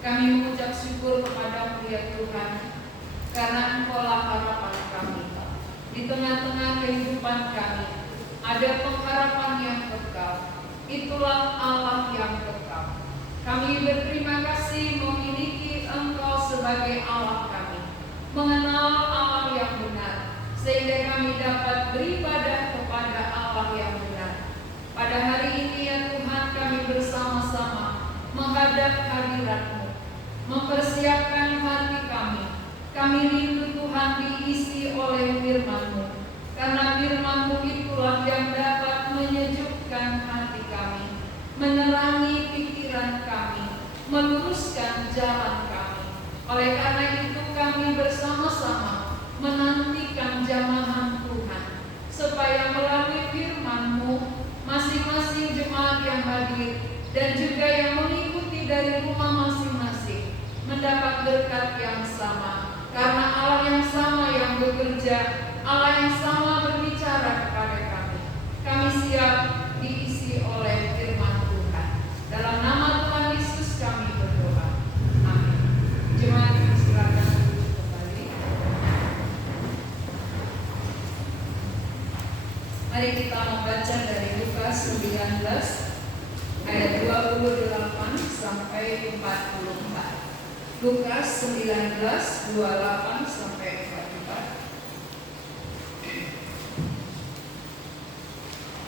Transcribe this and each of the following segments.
Kami mengucap syukur kepada-Mu ya Tuhan, karena Engkau-lah harapan kami. Di tengah-tengah kehidupan kami ada pengharapan yang kekal. Itulah Allah yang kekal. Kami berterima kasih memiliki Engkau sebagai Allah kami, mengenal Allah yang benar, sehingga kami dapat beribadah kepada Allah yang benar. Pada hari ini ya Tuhan, kami bersama-sama menghadap hadirat-Mu, mempersiapkan hati kami. Kami rindu Tuhan diisi oleh firman-Mu, karena firman-Mu itulah yang dapat menyejukkan hati kami, menerangi pikiran kami, meluruskan jalan kami. Oleh karena itu kami bersama-sama menantikan jamahan Tuhan, supaya melalui firman-Mu masing-masing jemaat yang hadir dan juga yang mengikuti dari rumah masing-masing mendapat berkat yang sama, karena Allah yang sama yang bekerja, Allah yang sama berbicara kepada kami. Kami siap diisi oleh firman Tuhan. Dalam nama Tuhan Yesus kami berdoa. Amin. Jemaat silakan duduk kembali. Mari kita membaca dari Lukas 19 ayat 28 sampai 44. Lukas 19, 28 sampai 44.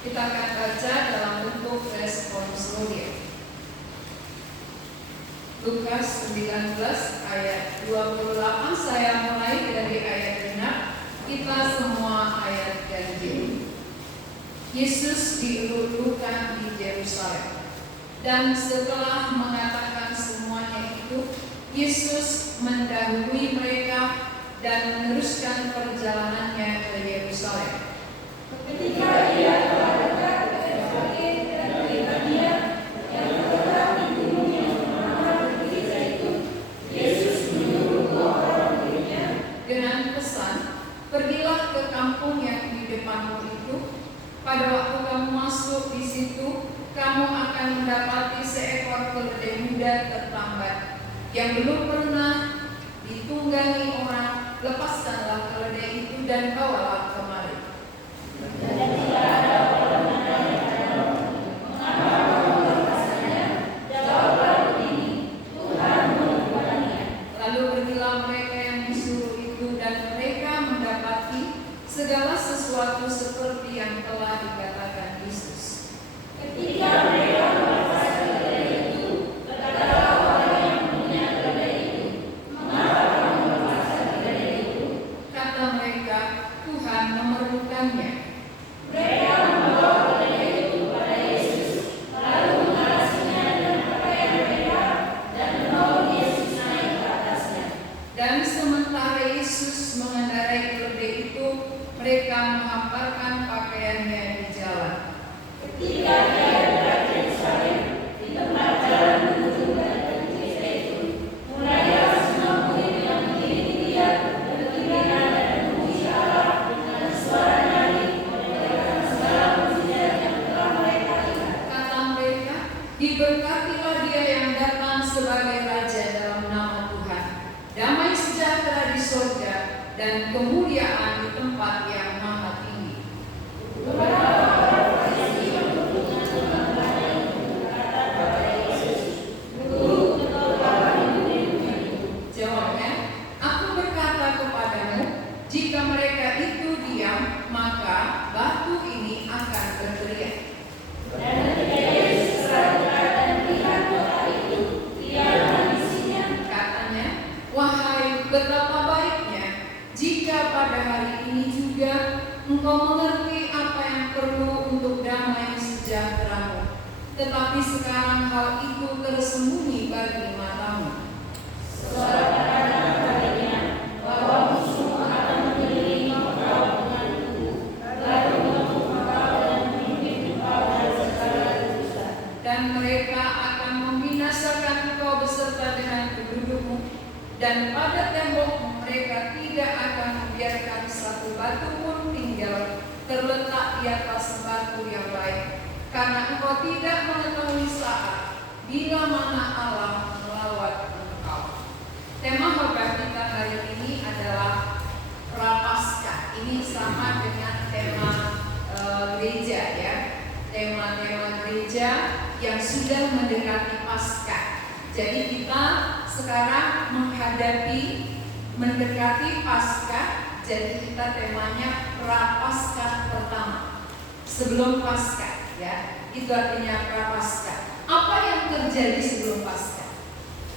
Kita akan baca dalam bentuk respons zodiak. Lukas 19 ayat 28, saya mulai dari ayat genap, kita semua ayat ganjil. Yesus dielulukan di Yerusalem, dan setelah mengatakan semuanya itu, Yesus mendahului mereka dan meneruskan perjalanannya ke Yerusalem. Ketika ia telah dekat ke Betfage dan Betania yang terletak di gunung yang bernama Bukit Zaitun, Yesus menyuruh dua orang muridnya dengan pesan, pergilah ke kampung yang di depanmu itu. Pada waktu kamu masuk di situ, kamu akan mendapati seekor keledai muda tertambat yang belum pernah ditunggangi orang. Lepaskanlah keledai itu dan bawalah kemari. Dan tidak ada orang menanya padamu, mengapa kamu melepaskannya? Jawablah begini, Tuhan menemukannya. Lalu pergilah mereka yang disuruh itu, dan mereka mendapati segala sesuatu seperti yang telah dikatakan Yesus. Ketika mereka melepaskan keledai itu, berkatalah orang yang punya keledai itu, mengapa kamu melepaskan keledai itu? Kata mereka, Tuhan memerlukannya. Mereka membawa keledai itu kepada Yesus, lalu mengalasinya dengan pakaian mereka dan menolong Yesus naik ke atasnya. Dan sementara Yesus mengendarai keledai itu, mereka menghamparkan pakaiannya di jalan. Ketika dia dekat Yerusalem, di tempat jalan menuju ke Bukit Zaitun, mulailah semua murid yang mengikuti dia bergembira dan memuji Allah dengan suara nyaring oleh segala mukjizat yang telah mereka lihat. Kata mereka, diberkatilah dia yang datang sebagai Raja dalam nama Tuhan. Damai sejahtera di surga dan kemuliaan di tempat yang maha tinggi. Jawabnya, aku berkata kepadamu, jika mereka itu diam, maka batu ini akan berteriak. Dan ketika Yesus dekat dan melihat kota itu, dia menangisinya. Katanya, wahai betapa baiknya jika pada hari ini juga engkau mengerti apa yang perlu untuk damai sejahteramu, tetapi sekarang hal itu tersembunyi bagi matamu. Suara kata harinya bahwa musuh akan mengelilingi engkau dengan kubu, lalu mengutuk engkau dan memimpin engkau dari segala dosa. Dan mereka akan membinasakan engkau beserta dengan pendudukmu, dan pada tembokmu mereka tidak akan membiarkan satu batu pun tinggal terletak di atas batu yang lain, karena engkau tidak mengetahui saat bila mana Allah melawat yang sudah mendekati Paskah. Jadi kita sekarang mendekati Paskah. Jadi kita temanya Prapaskah pertama, sebelum Paskah, ya. Itu artinya Prapaskah. Apa yang terjadi sebelum Paskah?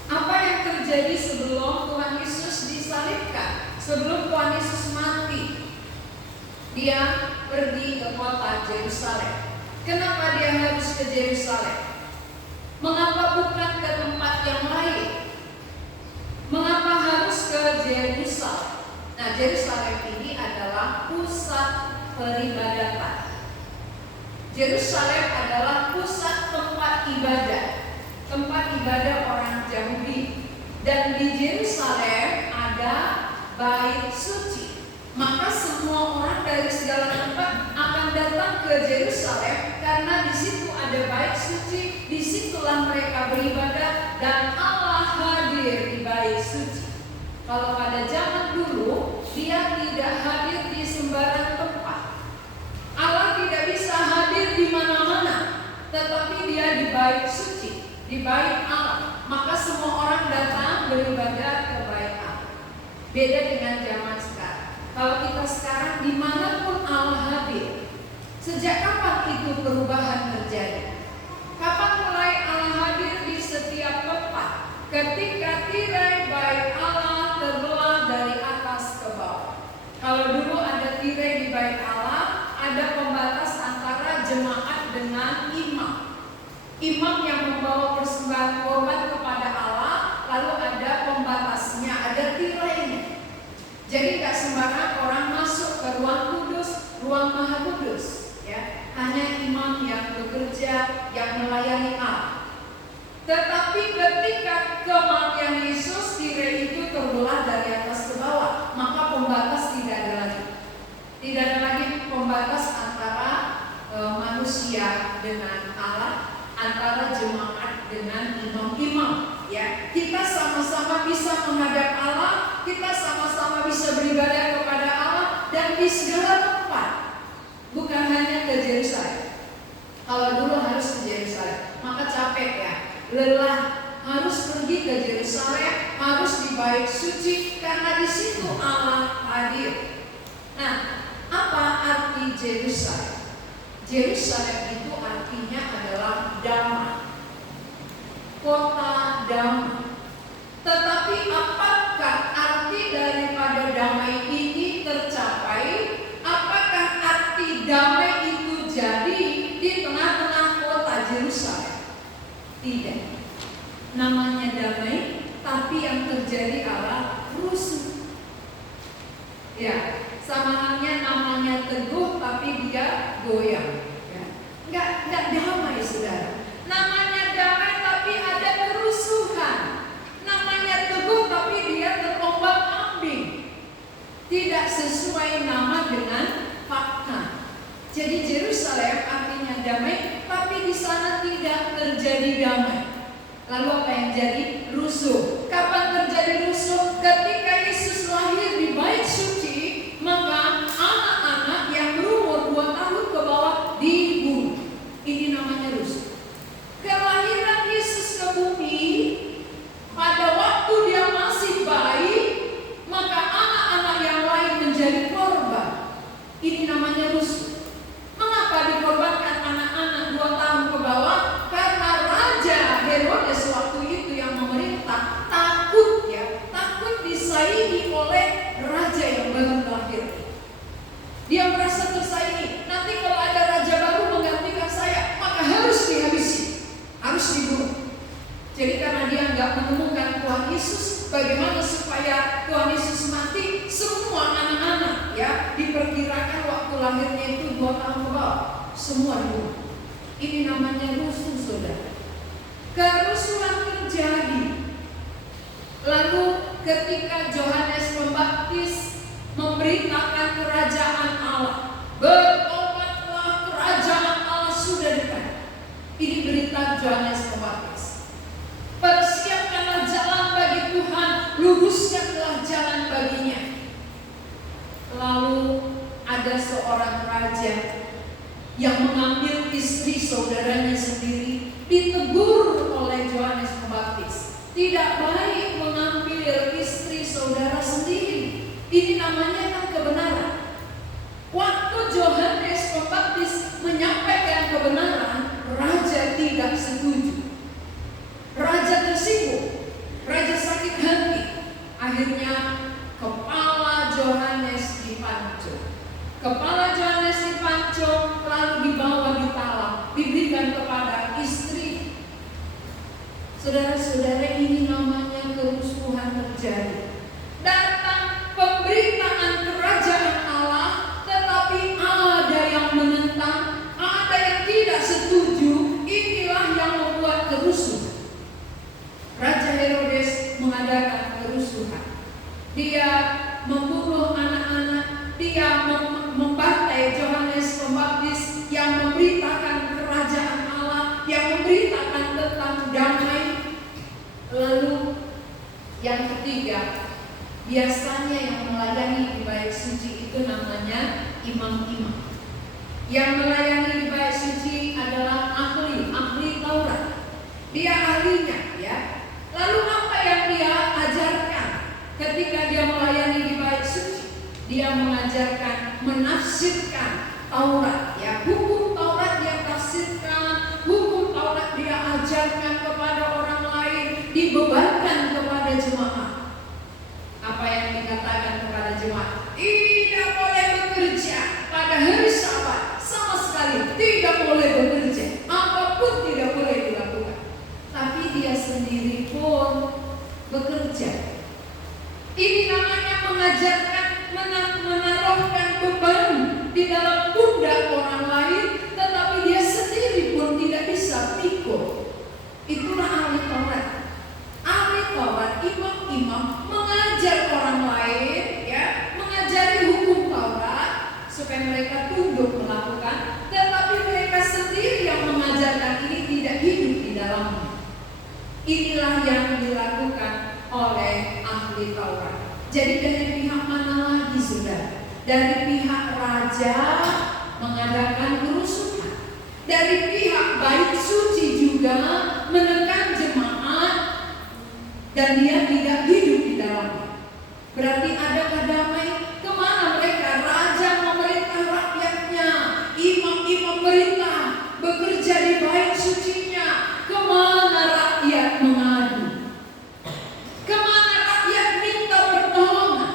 Apa yang terjadi sebelum Tuhan Yesus disalibkan? Sebelum Tuhan Yesus mati, Dia pergi ke kota Yerusalem. Kenapa Dia harus ke Yerusalem? Mengapa bukan ke tempat yang lain? Mengapa harus ke Yerusalem? Nah, Yerusalem ini adalah pusat peribadatan. Yerusalem adalah pusat tempat ibadah orang Yahudi. Dan di Yerusalem ada bait suci. Maka semua orang dari segala tempat akan datang ke Yerusalem karena di situ ada bait suci. Disitulah mereka beribadah dan Allah hadir di bait suci. Kalau pada zaman dulu, Dia tidak hadir di sembarang tempat. Allah tidak bisa hadir di mana-mana, tetapi Dia di bait suci, di bait Allah. Maka semua orang datang beribadah ke bait Allah. Beda dengan zaman sekarang. Kalau kita sekarang dimanapun Allah hadir. Sejak kapan itu perubahan terjadi? Kapan mulai Allah hadir di setiap tempat? Ketika tirai bait Allah terbelah dari atas ke bawah. Kalau dulu ada tirai di bait Allah, ada pembatas antara jemaat dengan imam. Imam yang membawa persembahan korban kepada Allah, lalu ada pembatasnya, ada tirainya. Jadi gak sembarang orang masuk ke ruang kudus, ruang maha kudus, ya. Hanya imam yang bekerja, yang melayani Allah. Tetapi ketika kematian Yesus, tirai itu terbelah dari atas ke bawah, maka pembatas tidak ada lagi. Tidak ada lagi pembatas antara manusia dengan Allah, antara jemaat dengan imam-imam. Ya, kita sama-sama bisa menghadap Allah, kita sama-sama bisa beribadah kepada Allah dan di segala tempat. Bukan hanya ke Yerusalem. Kalau dulu harus ke Yerusalem, maka capek ya. Lelah, harus pergi ke Yerusalem, harus di bait suci karena di situ Allah hadir. Nah, apa arti Yerusalem? Yerusalem itu artinya adalah damai, kota damai. Tetapi apakah arti daripada damai ini tercapai? Apakah arti damai itu jadi di tengah-tengah kota Yerusalem? Tidak. Namanya damai, tapi yang terjadi adalah rusuh. Ya, sama halnya namanya teguh, tapi dia goyang. Ya. Enggak damai, saudara. Namanya damai, tapi ada kerusuhan. Namanya teguh, tapi dia terombang-ambing. Tidak sesuai nama dengan fakta. Jadi Yerusalem artinya damai, tapi di sana tidak terjadi damai. Lalu apa yang jadi? Rusuh. Kapan terjadi rusuh? Ketika Yesus lahir di bait suci, maka anak-anak yang berumur 2 tahun ke bawah dibunuh. Ini namanya rusuh. Kelahiran Yesus ke bumi, pada waktu dia masih bayi, maka anak-anak yang lain menjadi korban. Ini namanya rusuh. Mengapa dikorbankan anak-anak 2 tahun ke bawah? Karena Raja Herodes waktu itu yang memerintah takut disaingi oleh raja yang baru lahir. Dia merasa tersaingi. Nanti kalau ada raja baru menggantikan saya, maka harus dihabisi, harus dibunuh. Jadi karena dia nggak menemukan Tuhan Yesus, bagaimana supaya Tuhan Yesus mati? Semua anak-anak ya diperkirakan waktu lahirnya itu 2 tahun ke bawah, semua dibunuh. Ini namanya rusuh, saudara. Kerusuhan terjadi. Lalu ketika Yohanes Pembaptis memberitakan kerajaan Allah, bertobatlah, kerajaan Allah sudah dekat. Ini berita Yohanes Pembaptis. Persiapkanlah jalan bagi Tuhan, luruskanlah jalan baginya. Lalu ada seorang raja yang mengambil istri saudaranya sendiri ditegur oleh Yohanes Pembaptis. Tidak baik mengambil istri saudara sendiri. Ini namanya kan kebenaran. Waktu Yohanes Pembaptis menyampaikan kebenaran, raja tidak setuju. Raja tersinggung, raja sakit hati. Akhirnya kepala Yohanes dipancung. Kepala Yohanes dipancung, lalu dibawa ditalak, diberikan kepada istri. Saudara-saudara, ini namanya kerusuhan terjadi. Datang pemberitaan kerajaan Allah, tetapi ada yang menentang, ada yang tidak setuju. Inilah yang membuat kerusuhan. Raja Herodes mengadakan kerusuhan. Dia membunuh anak-anak, dia membantai Yohanes Pembaptis yang memberitakan kerajaan Allah, yang memberitakan tentang damai. Lalu yang ketiga, biasanya yang melayani di bait suci itu namanya imam-imam. Yang melayani di bait suci adalah ahli Taurat. Dia ahlinya, ya. Lalu apa yang dia ajarkan ketika dia melayani di bait suci? Dia mengajarkan, menafsirkan Taurat, ya. Hukum Taurat dia tafsirkan, hukum Taurat dia ajarkan kepada orang lain, dibebankan kepada jemaat. Apa yang dikatakan kepada jemaat? Tidak boleh bekerja pada hari Sabat, sama sekali tidak boleh bekerja, apapun tidak boleh dilakukan. Tapi dia sendiri pun bekerja. Ini namanya mengajarkan, menaruhkan beban di dalam pundak orang lain, tetapi dia sendiri pun tidak bisa pikul. Itulah ahli Taurat. Ahli Taurat, imam-imam mengajar orang lain, ya, mengajari hukum Taurat supaya mereka tunduk melakukan, tetapi mereka sendiri yang mengajarkan ini tidak hidup di dalamnya. Inilah yang dilakukan oleh ahli Taurat. Jadi dari pihak mana lagi, saudara? Dari pihak raja mengadakan kerusuhan. Dari pihak bait suci juga menekan jemaat dan dia tidak hidup di dalamnya. Berarti adakah damai? Kemana mereka? Raja memerintah rakyatnya, imam-imam memerintah, bekerja di bait sucinya. Kemana rakyat mengadu? Kemana rakyat minta pertolongan?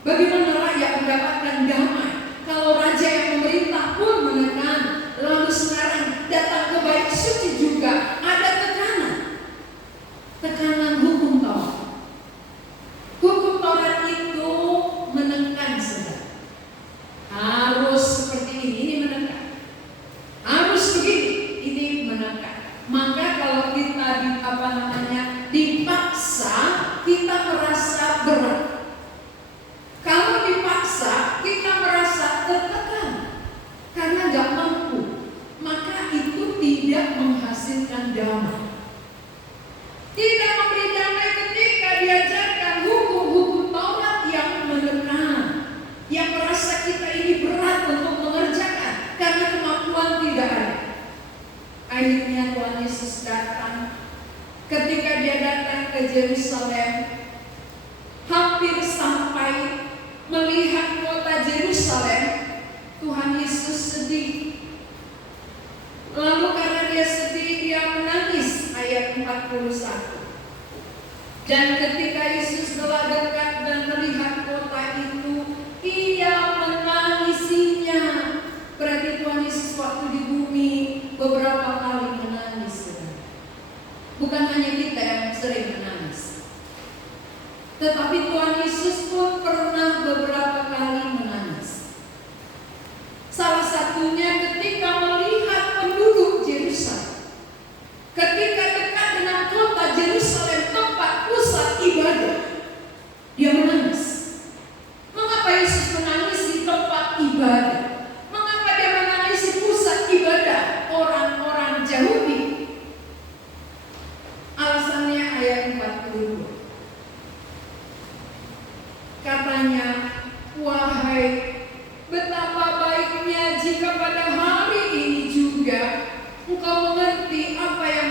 Bagaimana rakyat mendapatkan damai kalau raja yang memerintah pun menekan? Lalu sekarang datang ke bait suci juga ada tekanan. Tekanan hukum Taurat. Hukum Taurat itu menekan, saudara. Harus seperti ini menekan. Harus begini, ini menekan. Maka kalau kita dipaksa, kita merasa berat. Kalau dipaksa, kita merasa tertekan karena nggak mampu. Maka itu tidak menghasilkan damai. Tidak memberi damai ketika diajarkan hukum-hukum Taurat yang menekan, yang merasa kita ini berat untuk mengerjakan karena kemampuan tidak ada. Akhirnya Tuhan Yesus datang. Ketika dia datang ke Yerusalem, hampir sampai melihat kota Yerusalem, Tuhan Yesus sedih. Lalu karena dia sedih, dia menangis. Ayat 41. Dan ketika Yesus telah dekat dan melihat kota itu, ia menangisinya. Berarti Tuhan Yesus waktu di bumi beberapa kali menangis. Bukan hanya kita yang sering menangis, tetapi Tuhan Yesus pun pernah beberapa kali menangis. Salah satunya ketika melihat penduduk Yerusalem. Ketika dekat dengan kota Yerusalem, tempat pusat ibadah, dia menangis. Mengapa Yesus menangis di tempat ibadah? Mengapa dia menangis di pusat ibadah orang-orang Yahudi? Alasannya ayat 42. Katanya, wahai, betapa baiknya jika pada hari ini juga engkau mengerti apa yang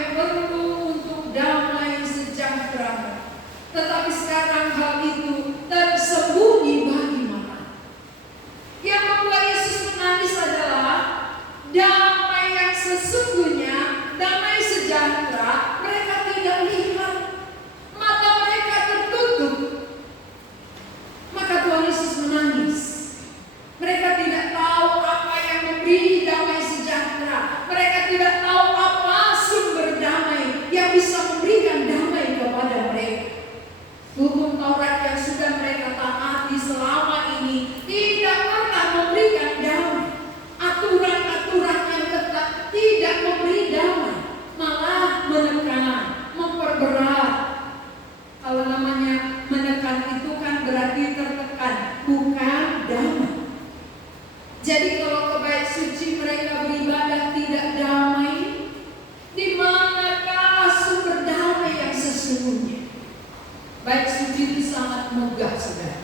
sangat megah, saudara.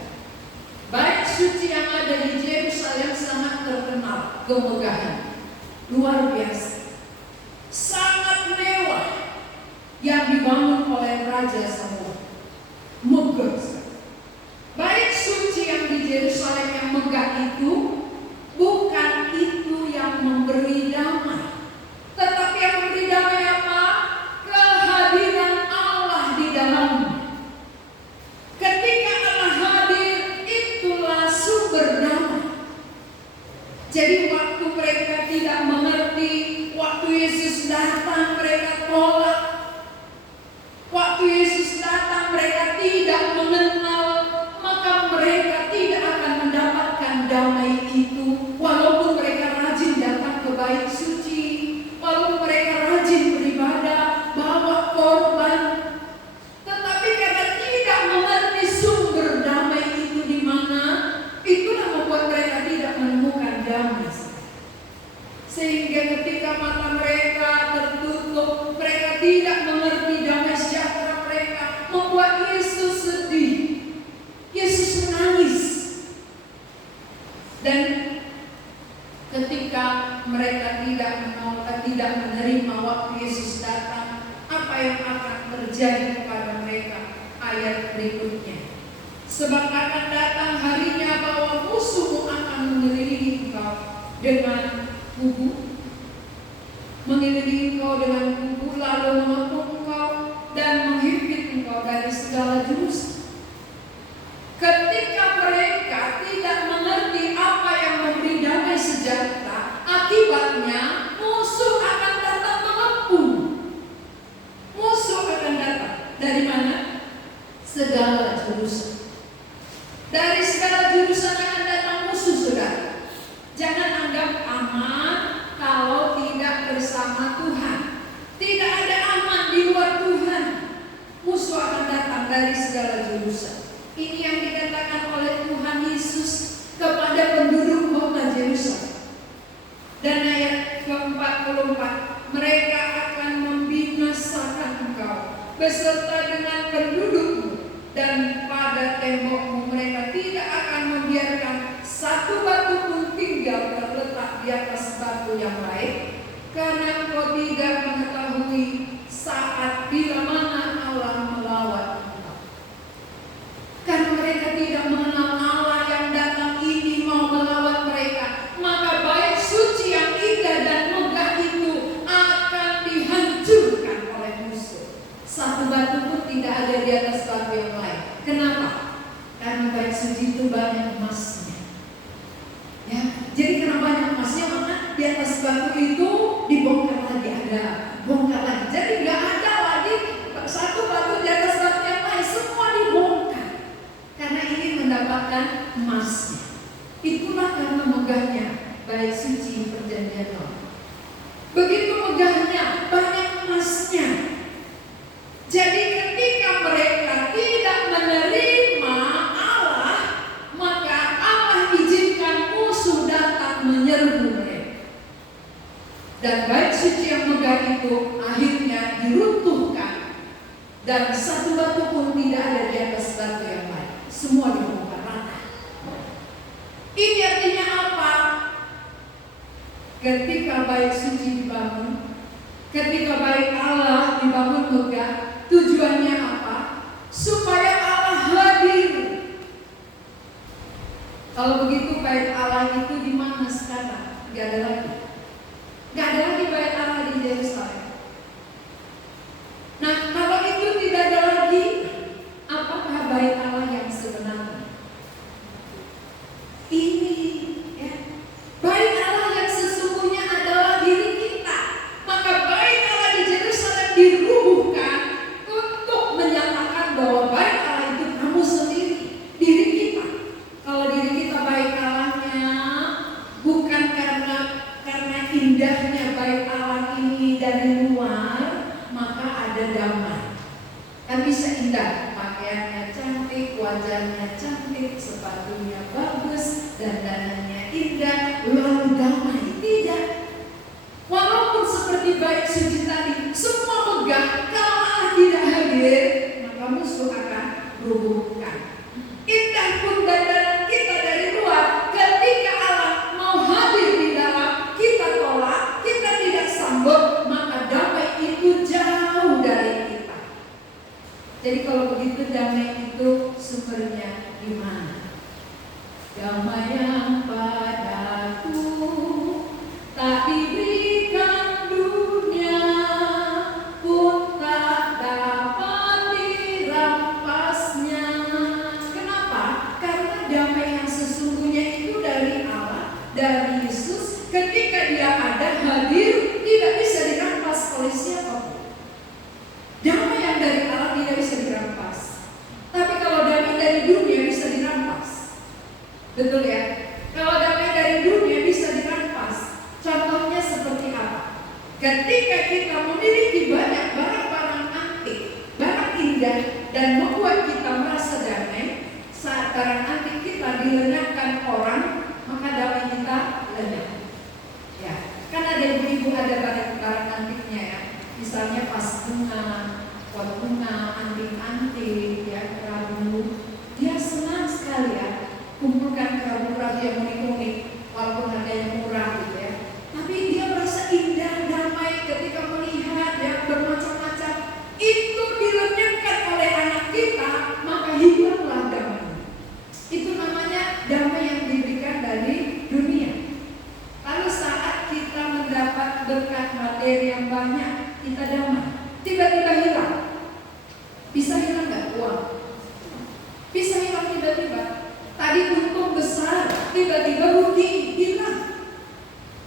Bait suci yang ada di Yerusalem sangat terkenal kemegahan, luar biasa, sangat mewah, yang dibangun oleh Raja Salomo. Megah. Bait suci yang di Yerusalem yang megah itu bukan itu yang memberi damai, tetapi yang memberi damai apa? Kehadiran Allah di dalamnya. Ketika Allah hadir, itulah sumber damai. Jadi waktu mereka tidak mengerti, waktu Yesus datang mereka tolak. Waktu Yesus datang mereka tidak mengenal, maka mereka tidak akan mendapatkan damai itu. Walaupun mereka rajin datang ke bait suci, walaupun mereka rajin beribadah, bawa korban, tetapi karena tidak mengerti sumber damai itu di mana, itulah membuat mereka tidak menemukan damai. Sehingga ketika mata mereka tertutup, mereka tidak mengerti damai sejahtera mereka, membuat Yesus sedih, Yesus menangis. Dan ketika mereka tidak menerima waktu Yesus datang, apa yang akan terjadi kepada mereka? Ayat berikutnya. Sebab akan datang harinya bahwa musuhmu akan mengelilingi engkau dengan kubu, mengelilingi engkau dengan kubu, lalu mengepung engkau dan menghimpit engkau dari segala jurus. Ketika mereka tidak mengerti apa yang memberi damai sejahtera, akibatnya musuh akan datang mengepung. Musuh akan datang dari mana? Segala jurusan. Dari segala jurusan akan datang musuh, saudara. Jangan anggap aman kalau tidak bersama Tuhan. Tidak ada aman di luar Tuhan. Musuh akan datang dari segala jurusan. Ini yang dikatakan oleh Tuhan Yesus kepada penduduk kota Yerusalem. Dan ayat ke-44, mereka akan membinasakan engkau beserta dengan pendudukmu, dan pada tembokmu mereka tidak akan membiarkan satu batu pun tinggal terletak di atas batu yang lain, karena engkau tidak mengetahui saat bila mana Allah melawat engkau. Karena mereka tidak mengenal Allah yang datang ini mau melawat mereka, maka bait suci yang indah dan megah itu akan dihancurkan oleh musuh. Satu batu pun tidak ada di atas batu yang lain. Kenapa? Karena bait suci itu banyak emasnya. Ya, jadi karena banyak emasnya, maka di atas batu itu dibongkar lagi, ada bongkar lagi. Jadi nggak ada lagi satu batu di atas batu yang lain, semua dibongkar. Karena ini mendapatkan emasnya. Itulah karena megahnya bait suci perjanjian lama. Begitu megahnya, banyak emasnya. Jadi ketika mereka tidak menerima Allah, maka Allah izinkan musuh datang menyerbu mereka. Dan bait suci yang megah itu akhirnya diruntuhkan, dan satu batu pun tidak ada di atas batu yang lain. Semua dibongkar rata. Ini artinya apa? Ketika bait suci dibangun, ketika bait Allah dibangun megah, tujuannya apa? Supaya Allah hadir. Kalau begitu bait Allah itu di mana sekarang? Gak ada lagi. Gak ada lagi bait Allah di Yerusalem. Nah, kalau itu tidak ada lagi, apakah bait Allah yang sebenarnya? Ini ya, bait Allah yang sesungguhnya adalah diri kita. Maka bait Allah di Yerusalem dirubuhkan untuk menyatakan bahwa bait Allah itu kamu sendiri, diri kita. Kalau diri kita bait Allahnya bukan karena indahnya bait Allah ini dari luar, maka ada damai. Kan bisa indah, pakaiannya cantik, wajahnya cantik, sepatunya bagus, dandanannya indah, lalu damai. Tidak. Walaupun seperti bait suci tadi, semua megah, kalau Allah tidak hadir, maka musuh akan rubuhkan. Jadi kalau begitu damai itu sumbernya di mana? Damai yang padaku tak diberikan dunia pun tak dapat dirampasnya. Kenapa? Karena damai yang sesungguhnya itu dari Allah, dari Yesus. Ketika Dia ada, hadir, tidak bisa dirampas oleh siapapun. Damai yang dari Allah tidak bisa dirampas. Tapi kalau damai dari dunia bisa dirampas. Betul ya? Kalau damai dari dunia bisa dirampas. Contohnya seperti apa? Ketika kita memiliki banyak barang-barang antik, barang indah, dan membuat kita merasa damai, saat barang antik kita dilenyapkan orang, maka damai kita lenyap. Ya, kan ada ibu-ibu ada barang antiknya ya. Misalnya pas bunga, pot bunga, anting-anting, ya, kerabu. Dia senang sekali ya, kumpulkan kerabu-kerabu yang unik-unik, walaupun harganya murah gitu ya. Tapi dia merasa indah, damai ketika melihat ya bermacam-macam. Itu dilenyapkan oleh anak kita, maka hilanglah damai. Itu namanya damai yang diberikan dari dunia. Lalu saat kita mendapat berkat materi yang banyak, kita damai, tiba-tiba hilang. Bisa hilang nggak uang? Bisa hilang tiba-tiba. Tadi untung besar, tiba-tiba rugi, hilang.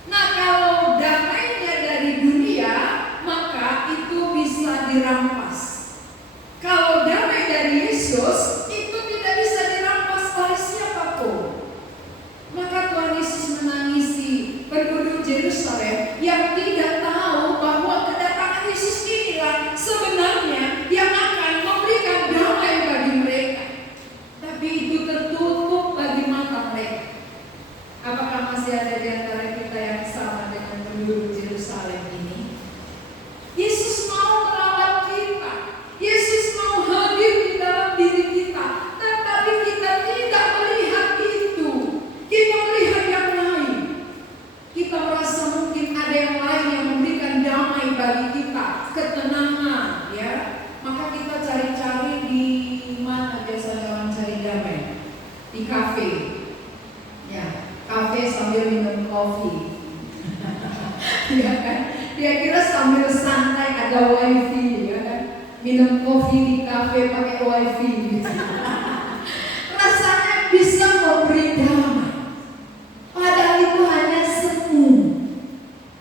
Nah kalau damainya dari dunia, maka itu bisa dirampas. Kalau damai dari Yesus, itu tidak bisa dirampas oleh siapapun. Maka Tuhan Yesus menangisi penduduk Yerusalem yang tidak tahu bahwa kedatangan Yesus inilah sebenarnya yang akan memberikan damai bagi mereka. Tapi itu tertutup bagi mata mereka. Apakah masih ada di antara kita yang sama dengan penduduk Yerusalem ini? Yesus mau merawat kita. Yesus mau hadir di dalam diri kita. Tetapi kita tidak melihat itu. Kita melihat yang lain. Kita merasa mungkin ada yang lain yang memberikan damai bagi kita, ketenangan, ya. Maka kita cari-cari di mana biasanya orang cari damai? Di kafe, ya. Kafe sambil minum kopi, ya kan? Dia kira sambil santai ada wifi, ya kan? Minum kopi di kafe pakai wifi. Rasanya bisa memberi damai. Padahal itu hanya semu.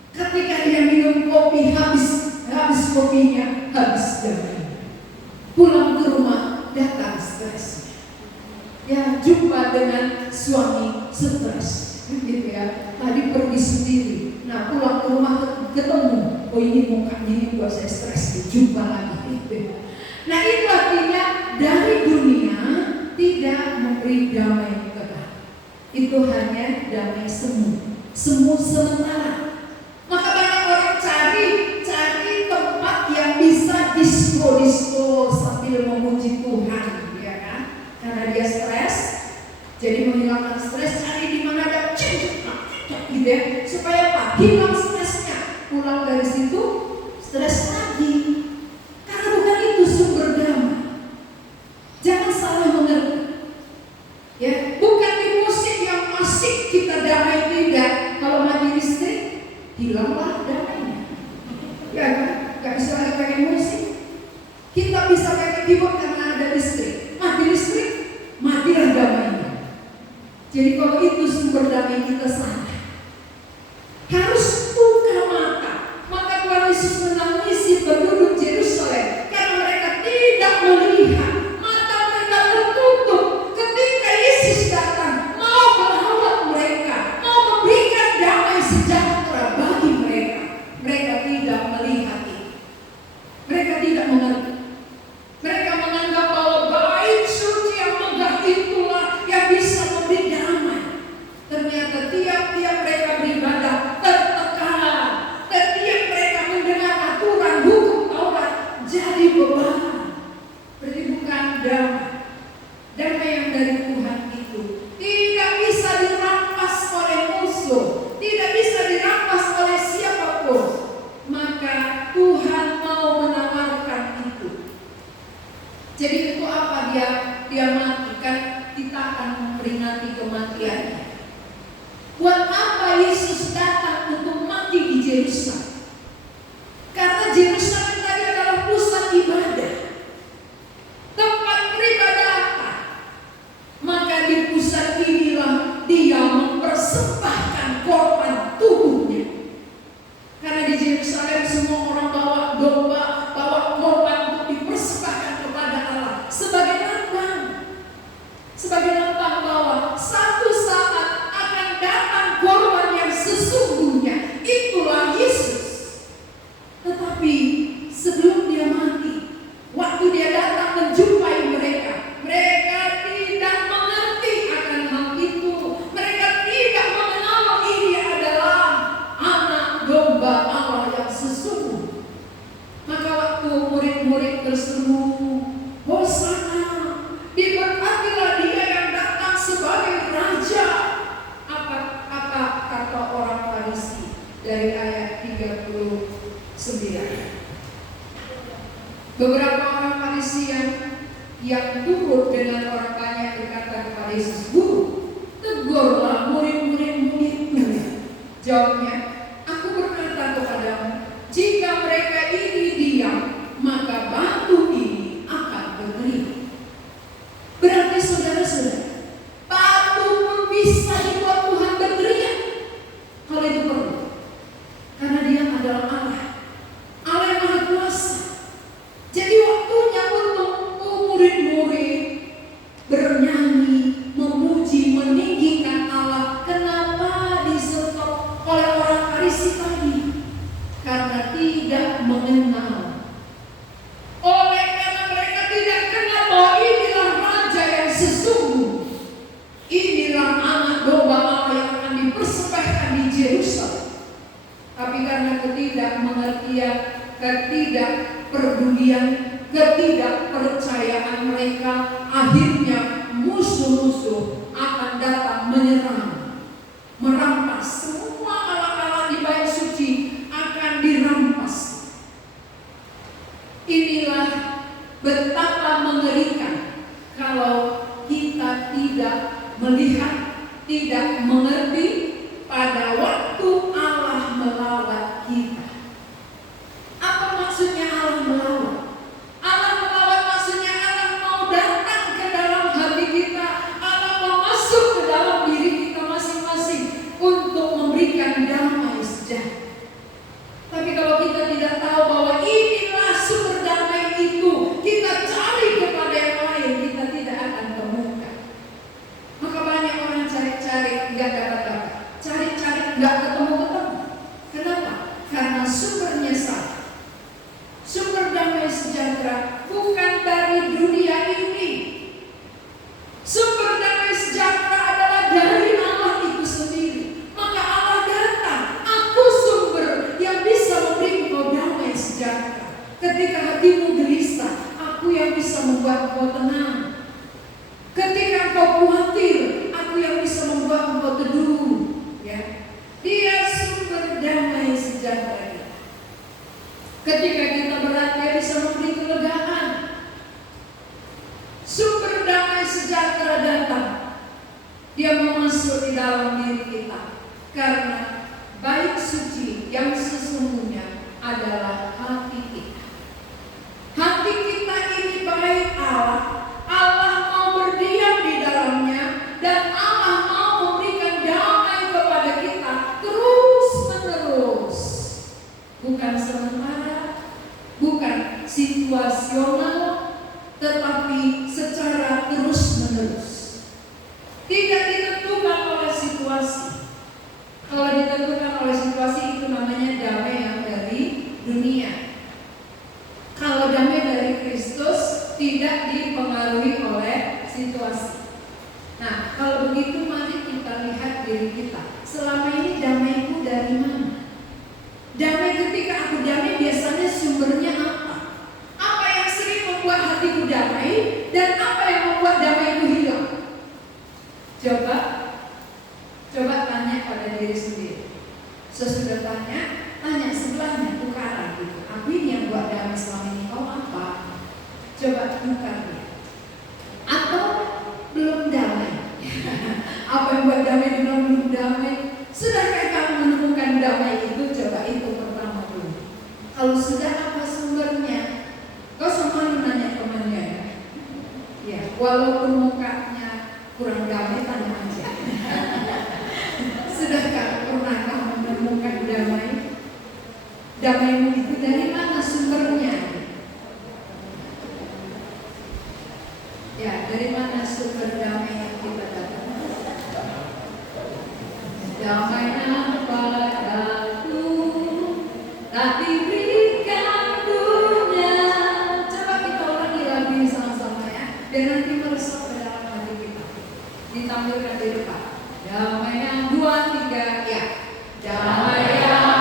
Ketika dia minum kopi habis kopinya, habis damai. Pulang ke rumah datang stresnya. Ya, jumpa dengan suami stres, gitu ya. Tadi pergi sendiri. Nah, pulang ke rumah ketemu. Oh ini mukanya ini buat saya stres. Jumpa lagi. Gitu. Nah, itu artinya dari dunia tidak memberi damai kekal. Itu hanya damai semu sementara. Maka banyak orang cari tempat yang bisa disko sambil memuji Tuhan, ya kan? Karena dia stres, jadi menghilangkan stres cari di mana ada gitu ya, supaya apa? Hilang stresnya. Pulang dari situ stres lagi. Karena bukan itu sumber damai. Jangan salah mengerti. Ya, bukan di musik yang asik kita damai, tidak. Kalau mati listrik, hilanglah damainya. Ya kan? Gak bisa lagi pakai musik. Kita bisa pakai keyboard karena ada listrik. Mati listrik, matilah damainya. Jadi kalau itu sumber damai kita salah, harus buka mata. Maka Tuhan Yesus menangisi penduduk Yerusalem karena mereka tidak melihat. Mata mereka tertutup. Ketika Yesus datang, mau merawat mereka, mau memberikan damai sejahtera bagi mereka, mereka tidak melihat itu. Mereka tidak mengerti. Mereka menganggap bahwa bait suci yang megah itulah yang bisa memberi damai. Ternyata tiap Jadi itu apa dia mati? Kan kita akan memperingati kematiannya. Buat apa Yesus datang untuk mati di Yerusalem? Karena Yerusalem tadi adalah pusat ibadah, tempat peribadatan. Maka di pusat inilah dia mempersembahkan korban tubuhnya. Karena di Yerusalem semua orang bawa domba, bawa korban untuk dipersembahkan kepada Allah sebagai lambang. Sebagai lambang bahwa satu saat akan datang korban yang sesungguhnya, itulah Yesus. Tetapi sebelum dia mati, waktu dia datang menjumpai mereka, mereka tidak mengerti akan hal itu. Mereka tidak mengenal ini adalah anak domba Allah yang sesungguhnya. Maka waktu murid-murid berseru, Hosana, diberkatilah dia yang datang sebagai raja. Apa kata orang Farisi dari ayat 39? Beberapa orang Farisi yang turut dengan orang banyak berkata kepada Yesus, Guru, tegurlah murid-murid-muridmu. Jawabnya, aku berkata kepadamu, jika mereka ini diam, maka batu ini akan berdiri. Berarti saudara-saudara, batu pun bisa dibuat Tuhan berteriak. Hal itu perlu, karena dia adalah Allah yang Maha Kuasa. Jadi waktunya untuk murid-murid bernyanyi, memuji, meninggikan Allah. Kenapa disetop oleh orang Farisi tadi? Karena tidak mengenal. Oleh karena mereka tidak kenal bahwa inilah raja yang sesungguhnya. Inilah anak domba Allah yang akan dipersembahkan di Yerusalem. Tapi karena ketidakmengertian, ketidakpedulian, ketidakpercayaan mereka, akhirnya musuh-musuh akan datang menyerang, merampas semua alat-alat di bait suci akan dirampas. Inilah betapa mengerikan kalau kita tidak melihat, tidak mengerti pada waktu Allah melawat kita. Apa maksudnya Allah melawat? Allah melawat maksudnya Allah mau datang ke dalam hati kita. Allah mau masuk ke dalam diri kita masing-masing untuk memberikan damai sejahtera. Tapi kalau kita tidak tahu bahwa inilah sumber damai itu, kita cari kepada yang lain, kita tidak akan temukan. Maka banyak orang cari-cari nggak dapat-dapat, cari-cari nggak ketemu-ketemu. Kenapa? Karena sumbernya salah. Sumber damai sejahtera bukan dari dunia ini. Sumber damai sejahtera adalah dari Allah itu sendiri. Maka Allah datang, aku sumber yang bisa memberi engkau damai sejahtera. Ketika hatimu gelisah, aku yang bisa membuat engkau tenang. Ketika engkau khawatir, aku yang bisa membuat engkau teduh. Ya, dia sumber damai sejahtera. Ketika kita berat, dia bisa memberi kelegaan. Sumber damai sejahtera datang. Dia mau masuk di dalam diri kita. Karena bait suci yang sesungguhnya adalah hati kita. Hati kita ini bait Allah. Allah mau berdiam di dalamnya. Dan Allah mau memberikan damai kepada kita terus menerus. Bukan sementara, bukan situasional, tetapi secara terus-menerus. Tidak ditentukan oleh situasi. Kalau ditentukan oleh situasi, itu namanya damai yang dari dunia. Kalau damai dari Kristus, tidak dipengaruhi oleh situasi. Nah, kalau begitu mari kita lihat diri kita. Selama ini damaiku dari mana? Damai, ketika aku damai, biasanya sumbernya apa? Apa yang sering membuat hatiku damai dan apa yang membuat damaiku hilang? Coba tanya pada diri sendiri. Sesudah tanya sebelahnya, tukaran gitu. Aku ini yang buat damai selama ini, kau apa? Coba bukan. Atau belum damai. Apa yang buat damai belum damai? Sudahkah kamu menemukan damai itu? Coba itu pertama dulu. Kalau sudah, apa sumbernya? Kau semua nanya temannya. Ya, walaupun mukanya kurang damai, tanya aja. Sudahkah pernah kamu menemukan damai? Damaimu itu dari mana sumbernya? Ya, dari mana sumber damai yang kita dapat? Damainya padaku, tak diberikan dunia. Coba kita ulangi lagu ini sama-sama ya, dan nanti meresap ke dalam hati kita. Ditampilkan di depan. Damai yang 2, 3, ya. Damai yang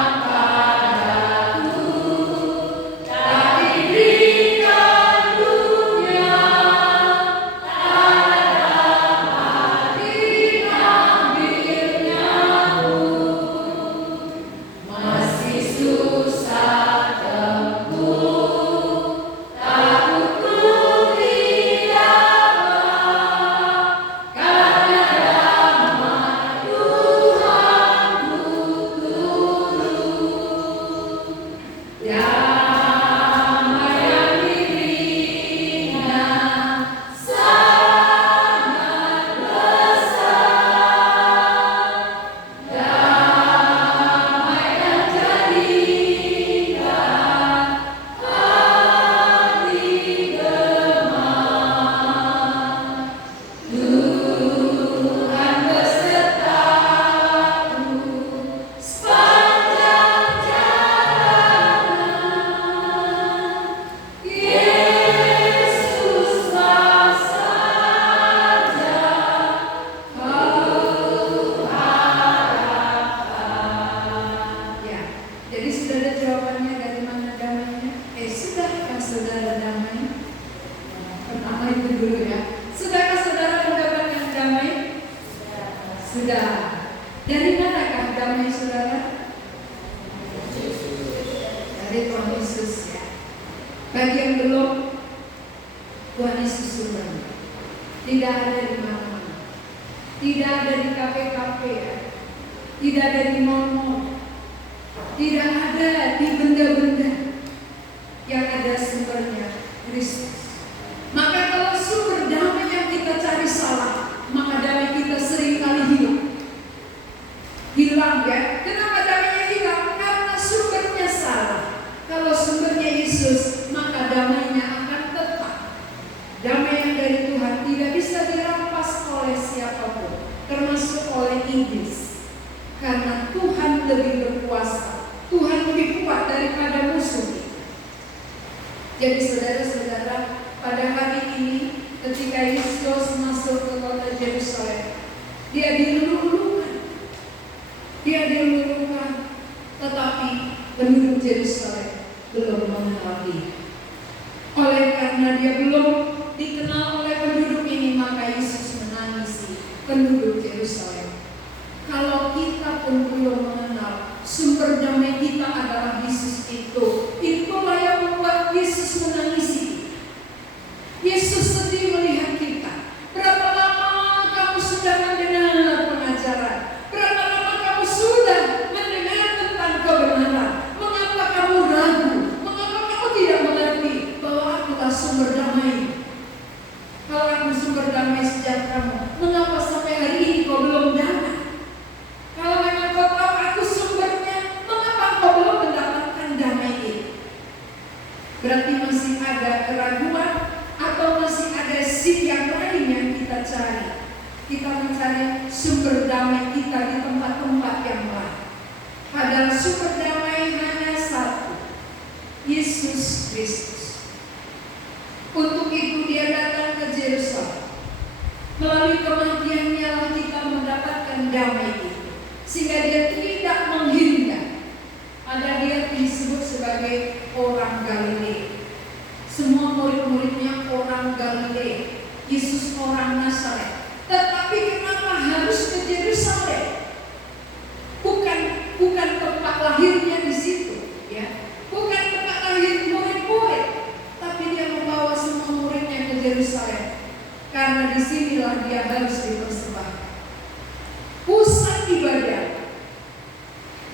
Bukan tempat lahir murid-murid, tapi dia membawa semua Yerusalem, karena disinilah dia harus dipersembahkan. Pusat ibadah.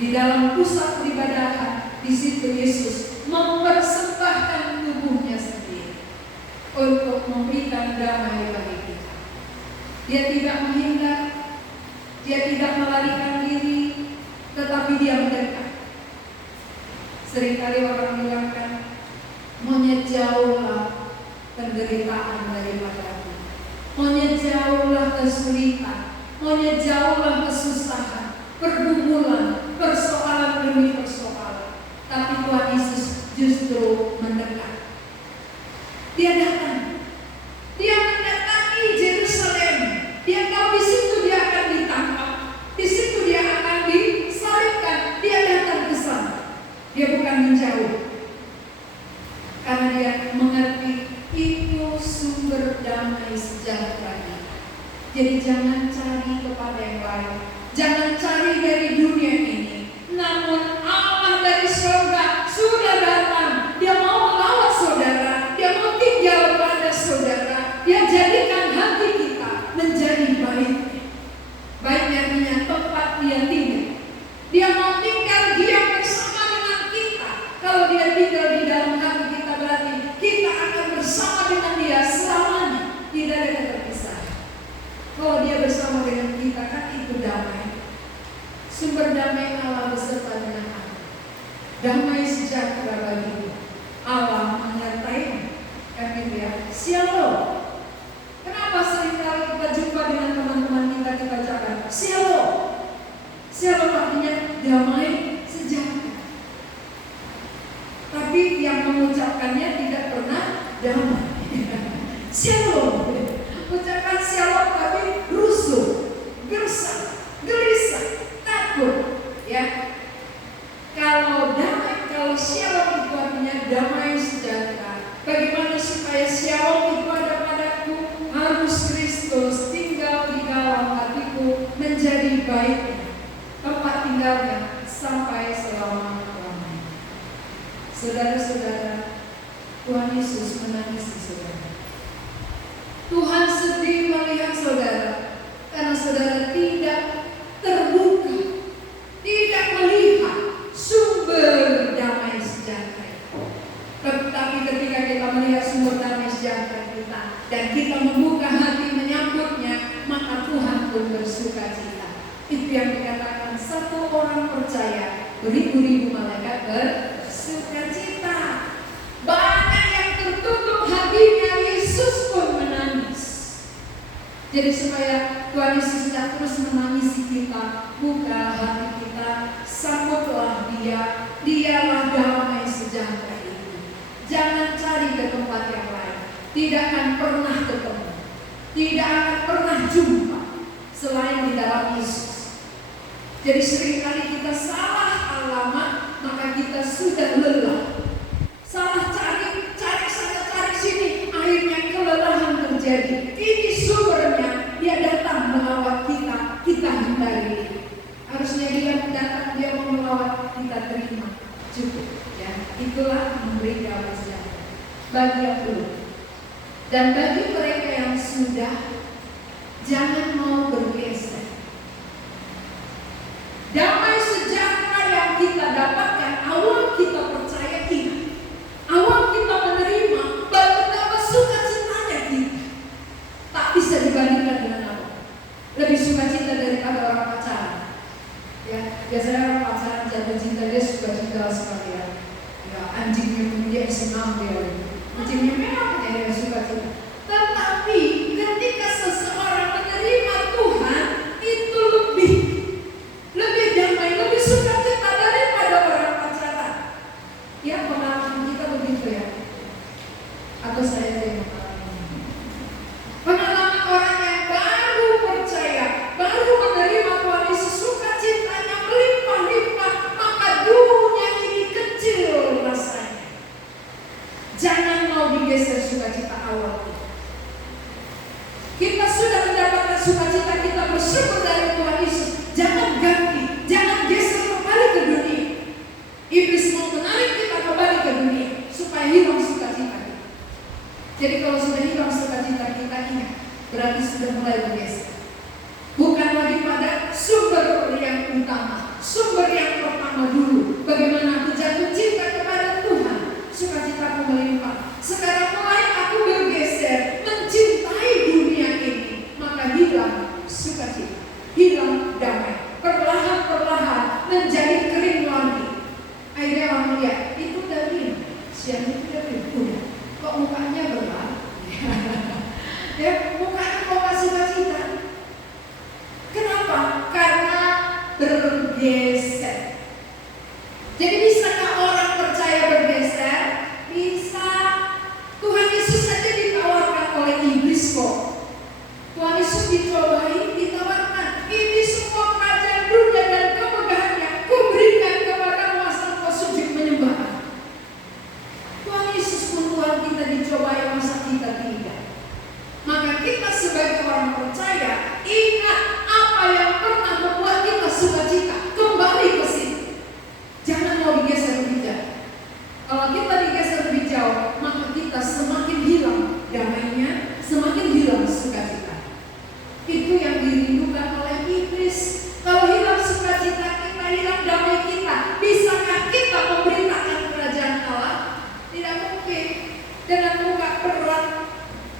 Di dalam pusat peribadahan, di situ Yesus mempersembahkan tubuhnya sendiri untuk memberikan damai bagi kita. Dia tidak menghindar, dia tidak melarikan diri, tetapi dia mendekat. Seringkali orang bilang kan, maunya jauhlah penderitaan daripada aku, maunya jauhlah kesulitan, maunya jauhlah kesusahan, pergumulan, persoalan demi persoalan. Tapi Tuhan Yesus justru mendekat. Dia datang, dia mendatangi Yerusalem. Dia tahu di situ dia akan ditangkap, di situ dia akan disalibkan. Dia datang ke sana. Dia bukan menjauh, karena dia mengerti itu sumber damai sejahtera. Jadi jangan cari kepada yang lain, jangan cari dari dunia ini. Namun Allah dari surga sudah datang. Dia mau melawat saudara, dia mau tinggal pada saudara. Dia jadikan hati kita menjadi baik. Baik artinya tempat dia tinggal. Dia mau tinggal diam bersama dengan kita. Kalau dia tinggal di dalam hati kita, berarti kita akan bersama dengan dia selamanya. Tidak ada kata terpisah. Kalau dia bersama dengan kita, kan itu damai. Sumber damai Allah beserta dengan Allah. Damai sejahtera bagimu. Allah menyertai. Kan gitu ya. Shalom. Kenapa seringkali kita jumpa dengan teman-teman kita katakan shalom. Shalom artinya damai sejahtera. Tapi yang mengucapkannya tidak pernah damai. Shalom. Ucapan shalom tapi rusuh, gersang, gelisah, takut. Ya. Kalau damai, kalau shalom itu artinya damai sejahtera. Bagaimana supaya shalom itu ada padaku? Harus Kristus tinggal di dalam hatiku, menjadi baik tempat tinggalnya sampai selama-lamanya. Saudara-saudara, Tuhan Yesus menangisi saudara. Tuhan sedih melihat saudara karena saudara tidak terbuka, tidak melihat sumber damai sejahtera. Tetapi ketika kita melihat sumber damai sejahtera kita dan kita membuka hati menyambutnya, maka Tuhan pun bersuka cita. Itu yang dikatakan satu orang percaya, beribu-ribu malaikat bersuka cita. Banyak yang tertutup hatinya, Yesus pun menangis. Jadi supaya Tuhan Yesus tidak terus menangisi kita, buka hati kita, sambutlah Dia. Dialah damai sejahtera itu. Jangan cari ke tempat yang lain. Tidak akan pernah ketemu, tidak akan pernah jumpa selain di dalam Yesus. Jadi seringkali kita salah alamat, maka kita sudah lelah. Salah cari sana, cari sini, akhirnya kelelahan terjadi. Ini sumbernya, dia datang melawat kita, kita hindari. Harusnya dia datang, dia mau melawat, kita terima. Cukup, ya. Itulah memberi damai sejahtera bagi yang belum. Dan bagi mereka yang sudah, jangan mau bergeser. Damai sejahtera yang kita dapatkan awal kita percaya ini, awal kita menerima, baru betapa sukacitanya kita. Tak bisa dibandingkan dengan apa. Lebih sukacita daripada orang pacaran. Ya, biasanya orang pacaran jatuh cinta, dia sukacita sekali ya. Ya, anjingnya pun dia senang dia. Anjingnya memang dia sukacita. Tetapi ketika seseorang menerima Tuhan, itu lebih damai, lebih sukacita daripada orang pacaran. Ya, pengalaman kita begitu ya. Atau saya yang pengalaman orang yang baru percaya, baru menerima Tuhan Yesus, sukacitanya melimpah-limpah, maka dunia ini kecil rasanya. kalau sudah hilang sukacita kita, ingat, berarti sudah mulai bergeser. Bukan lagi pada sumber yang utama, sumber yang pertama dulu. Bagaimana aku jatuh cinta kepada Tuhan, sukacitaku melimpah. Sekarang mulai aku bergeser mencintai dunia ini, maka hilang sukacita, hilang damai. Perlahan-perlahan menjadi kering lagi. Akhirnya orang melihat, itu dari siang itu dari udah. Kok mukanya berat? Ya, mukanya kok gak sukacita? Kenapa? Karena bergeser. Jadi bisakah orang percaya bergeser? Bisa. Tuhan Yesus saja ditawarkan oleh iblis kok. Tuhan Yesus dicobai, ditawarkan. Ini semua kerajaan dunia dan kemegahannya kuberikan kepadamu asal kau sujud menyembah. Tuhan Yesus pun Tuhan kita dicobai, masa kita tidak? Maka kita sebagai orang percaya, ingat apa yang pernah membuat kita sukacita, kembali ke situ. Jangan mau digeser lebih jauh. Kalau kita digeser lebih jauh, maka kita semakin hilang damainya, semakin hilang sukacita. Itu yang dirindukan oleh iblis. Kalau hilang sukacita kita, hilang damai kita, bisakah kita memberitakan kerajaan Allah? Tidak mungkin. Dengan muka berat,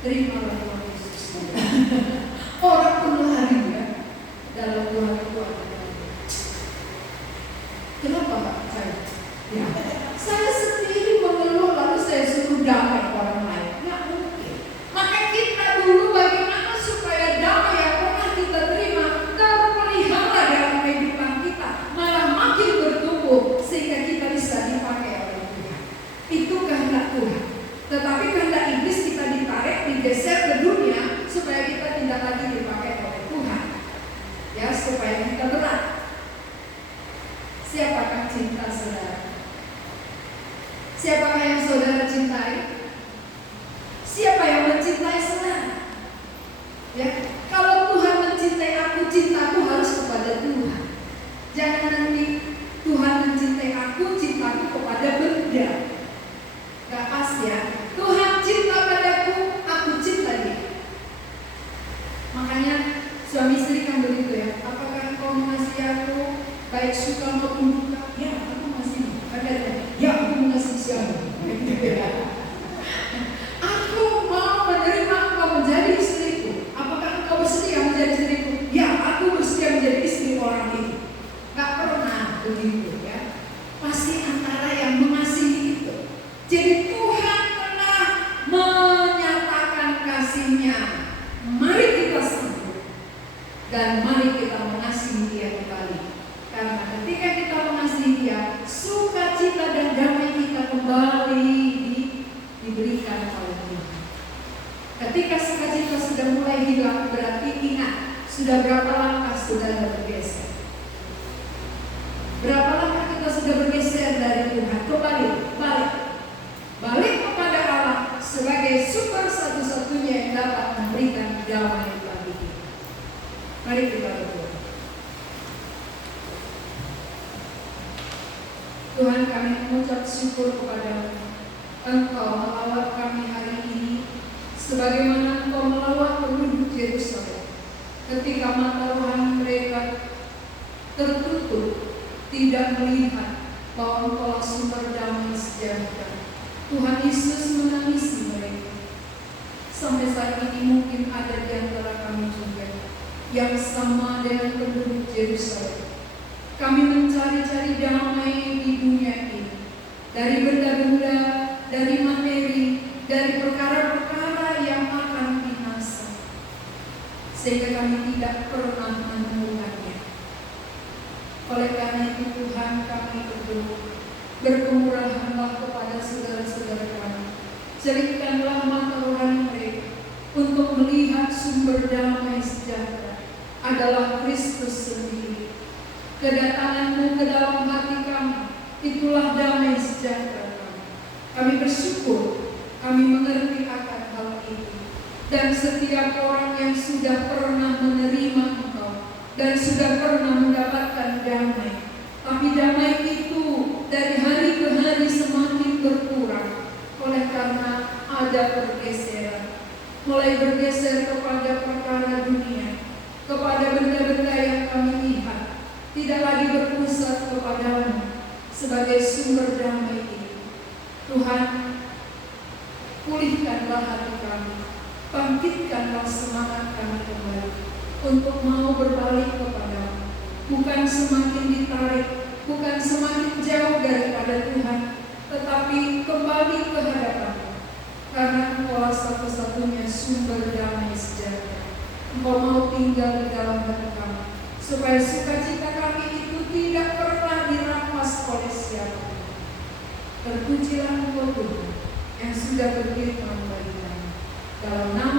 terimalah Tuhan Yesus. Orang pun lari ya dalam Tuhan itu ada. Kenapa Pak? Saya sendiri mengeluh lalu saya suruh damai orang lain. Nggak mungkin. Maka kita dulu bagaimana supaya damai yang pernah kita terima terpelihara dalam kehidupan kita, malah makin bertumbuh sehingga kita bisa dipakai oleh Tuhan. Itu kehendak Tuhan. Tetapi kehendak iblis kita ditarik, digeser ke dunia supaya kita tidak lagi dipakai oleh Tuhan. Ya, supaya kita berat. Siapakah cinta saudara? Siapakah yang saudara cintai? Siapa yang mencintai saudara? Ya, kalau Tuhan mencintai aku, cintaku harus kepada Tuhan. Jangan nanti Tuhan mencintai aku, cintaku kepada benda. Gak pas ya. Tuhan cinta padaku, aku cinta dia. Makanya suami istri kan begitu ya. Apakah kau mengasihi aku baik suka maupun duka? Ya, aku masih. Ya, aku mengasihi siapa? Aku mau menerima engkau menjadi istriku. Apakah engkau bersedia menjadi istriku? Ya, aku bersedia menjadi istri orang itu. Gak pernah begitu ya. Pasti antara yang mengasihi itu. Jadi Tuhan pernah menyatakan kasih-Nya. Mari kita sambut dan mari kita mengasihi Dia kembali. Karena ketika kita mengasihi Dia, sukacita dan damai kita kembali diberikan oleh Tuhan. Ketika sukacita sudah mulai hilang, berarti ingat, sudah berapa langkah saudara bergeser? Berapa langkah kita sudah bergeser dari Tuhan? Kembali, balik kepada Allah sebagai sumber satu-satunya yang dapat memberikan damai bagi kita. Mari kita berdoa. Tuhan, kami mengucap syukur kepada Engkau melawat kami hari ini, sebagaimana Engkau melawat penduduk Yerusalem ketika mata rohani mereka tertutup, tidak melihat bahwa Engkau sumber damai sejahtera. Tuhan Yesus menangisi mereka. Sampai saat ini mungkin ada di antara kami juga yang sama dengan penduduk Yerusalem. Kami mencari-cari damai di dunia ini, dari benda-benda, dari materi, dari perkara-perkara yang akan binasa, sehingga kami tidak pernah menemukannya. Oleh karena itu Tuhan, kami berdoa, berkemurahanlah kepada saudara-saudara kami. Ceritakanlah mata rohani mereka untuk melihat sumber damai sejahtera adalah Kristus sendiri. Kedatangan-Mu ke dalam hati kami, itulah damai sejahtera kami. Kami bersyukur, kami mengerti akan hal itu. Dan setiap orang yang sudah pernah menerima Engkau dan sudah pernah mendapatkan damai, tapi damai itu dari hari ke hari semakin berkurang oleh karena ada pergeseran. mulai bergeser kepada perkara dunia, kepada benda-benda yang kami lihat, tidak lagi berpusat kepadamu sebagai sumber damai ini. Tuhan, pulihkanlah hati kami, bangkitkanlah semangat kami kembali untuk mau berbalik kepadamu, bukan semakin ditarik, bukan semakin jauh daripada Tuhan, tetapi kembali ke hadapan-Mu, karena Engkaulah satu-satunya sumber damai sejahtera. Engkau mau tinggal di dalam hati kami, supaya sukacita kami itu tidak pernah dirampas oleh siapapun. Terpujilah Engkau Tuhan yang sudah berfirman bagi kami. Dalam nama